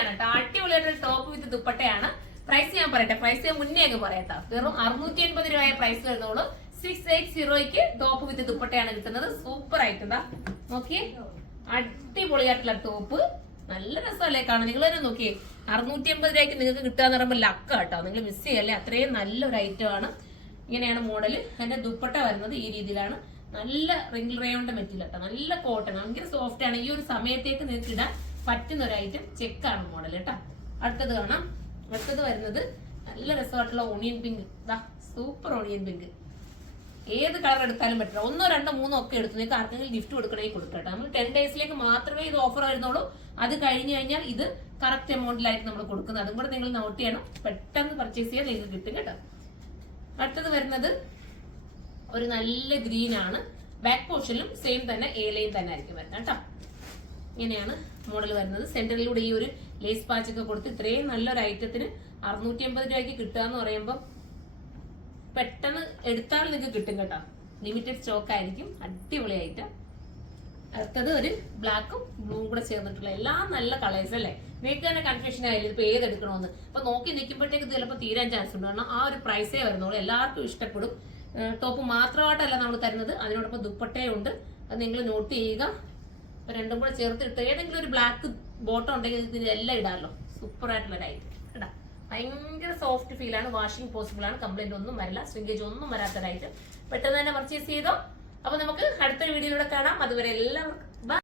അടിപൊളിയാണ് കേട്ടോ. അടിപൊളിയായിട്ടൊരു ടോപ്പ് വിത്ത് ദുപ്പട്ടയാണ്. പ്രൈസ് ഞാൻ പറയട്ടെ, പ്രൈസ് ഞാൻ മുന്നേ അങ്ങ് പറയട്ടോ. വെറും 650 രൂപയെ പ്രൈസ് വരുന്നുള്ളൂ. 680 ടോപ്പ് വിത്ത് ദുപ്പട്ടയാണ് കിട്ടുന്നത്. സൂപ്പർ ആയിട്ടാ നോക്കിയേ, അടിപൊളിയായിട്ടുള്ള ടോപ്പ്. നല്ല രസമല്ലേ കാണാൻ. നിങ്ങൾ തന്നെ നോക്കിയേ, 650 രൂപയ്ക്ക് നിങ്ങൾക്ക് കിട്ടാന്ന് പറയുമ്പോൾ ലക്ക കേട്ടോ. നിങ്ങൾ മിസ് ചെയ്യല്ലേ, അത്രയും നല്ലൊരു ഐറ്റം ആണ്. ഇങ്ങനെയാണ് മോഡല്. അതിന്റെ ദുപ്പട്ട വരുന്നത് ഈ രീതിയിലാണ്. നല്ല റിംഗിൾ റയോണിന്റെ മെറ്റീരിയൽ കേട്ടോ, നല്ല കോട്ടൺ, ഭയങ്കര സോഫ്റ്റ് ആണ്. ഈ ഒരു സമയത്തേക്ക് നിങ്ങൾക്ക് ഇടാൻ പറ്റുന്ന ഒരു ഐറ്റം. ചെക്കാണ് മോഡൽ കേട്ടോ. അടുത്തത് കാണാം. അടുത്തത് വരുന്നത് നല്ല രസമായിട്ടുള്ള onion pink. Super onion pink. ഏത് കളർ എടുത്താലും പറ്റില്ല. 1, 2, 3 ഒക്കെ എടുത്തു നിങ്ങൾക്ക് ആർക്കെങ്കിലും ഗിഫ്റ്റ് കൊടുക്കണമെങ്കിൽ കൊടുക്കട്ടെ. നമ്മൾ 10 ഡേയ്സിലേക്ക് മാത്രമേ ഇത് ഓഫർ വരുന്നുള്ളൂ. അത് കഴിഞ്ഞു കഴിഞ്ഞാൽ ഇത് കറക്റ്റ് എമൗണ്ടിലായിട്ട് നമ്മൾ കൊടുക്കുന്നത്. അതും കൂടെ നിങ്ങൾ നോട്ട് ചെയ്യണം. പെട്ടെന്ന് പർച്ചേസ് ചെയ്യാൻ നിങ്ങൾക്ക് കിട്ടും കേട്ടോ. അടുത്തത് വരുന്നത് ഒരു നല്ല ഗ്രീൻ ആണ്. ബാക്ക് പോർഷനിലും സെയിം തന്നെ ഏലയും തന്നെ ആയിരിക്കും വരുന്നത് കേട്ടോ. ഇങ്ങനെയാണ് മോഡൽ വരുന്നത്. സെന്ററിലൂടെ ഈ ഒരു ലേസ് പാച്ച് ഒക്കെ കൊടുത്ത് ഇത്രയും നല്ലൊരു ഐറ്റത്തിന് 650 രൂപയ്ക്ക് കിട്ടുക എന്ന് പറയുമ്പോൾ പെട്ടെന്ന് എടുത്താൽ നിങ്ങൾക്ക് കിട്ടും കേട്ടോ. ലിമിറ്റഡ് സ്റ്റോക്ക് ആയിരിക്കും. അടിപൊളി ഐറ്റം. അടുത്തത് ഒരു ബ്ലാക്കും ബ്ലൂവും കൂടെ ചേർന്നിട്ടുള്ള എല്ലാം നല്ല കളേഴ്സ് അല്ലേ. നിങ്ങൾക്ക് തന്നെ കൺഫ്യൂഷൻ ആയില്ല ഇതിപ്പോ ഏത് എടുക്കണമെന്ന്. അപ്പൊ നോക്കി നിൽക്കുമ്പോഴത്തേക്ക് ഇത് ചിലപ്പോൾ തീരാൻ ചാൻസ് ഉണ്ട്. കാരണം ആ ഒരു പ്രൈസേ വരുന്നുള്ളൂ. എല്ലാവർക്കും ഇഷ്ടപ്പെടും. ടോപ്പ് മാത്രമായിട്ടല്ല നമ്മൾ തരുന്നത്, അതിനോടൊപ്പം ദുപ്പട്ടയും ഉണ്ട്. അത് നിങ്ങൾ നോട്ട് ചെയ്യുക. അപ്പൊ രണ്ടും കൂടെ ചേർത്തിട്ട് ഏതെങ്കിലും ഒരു ബ്ലാക്ക് ബോട്ടം ഉണ്ടെങ്കിൽ ഇതിനെല്ലാം ഇടാമല്ലോ. സൂപ്പർ ആയിട്ടുള്ള ഒരു ഐറ്റം കേട്ടോ. ഭയങ്കര സോഫ്റ്റ് ഫീലാണ്. വാഷിംഗ് പോസിബിൾ ആണ്. കംപ്ലൈന്റ് ഒന്നും വരില്ല. സ്വിങ്കേജ് ഒന്നും വരാത്തൊരു ഐറ്റം. പെട്ടെന്ന് തന്നെ പർച്ചേസ് ചെയ്തോ. അപ്പൊ നമുക്ക് അടുത്ത വീഡിയോയിലൂടെ കാണാം. അതുവരെ എല്ലാവർക്കും